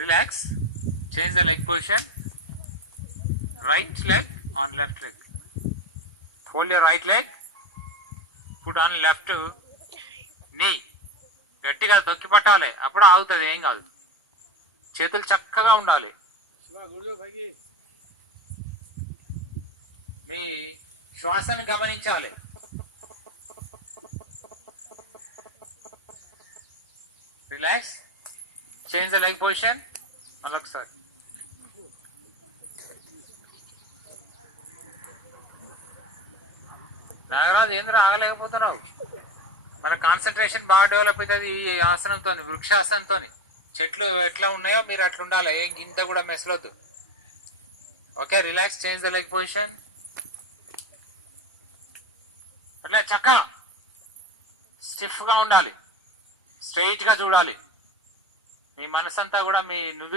Relax, change the leg position, right leg on left leg, fold your right leg, put on left knee, గట్టిగా తొక్కి పట్టాలి, అప్పుడు ఆగుతుంది, ఏం కాదు. చేతులు చక్కగా ఉండాలి. మీ శ్వాసను గమనించాలి. Relax, change the leg position. మళ్ళొకసారి నాగరాజు, ఏంద్ర ఆగలేకపోతున్నావు? మన కాన్సన్ట్రేషన్ బాగా డెవలప్ అవుతుంది ఈ ఆసనంతో, వృక్షాసనంతో. చెట్లు ఎట్లా ఉన్నాయో మీరు అట్లా ఉండాలి, ఏం గింత కూడా మెసలొద్దు. Okay, relax, change the leg position. అట్లా చక్కగా స్టిఫ్గా ఉండాలి, స్ట్రైట్గా చూడాలి. మీ మనసంతా కూడా మీ నుదురు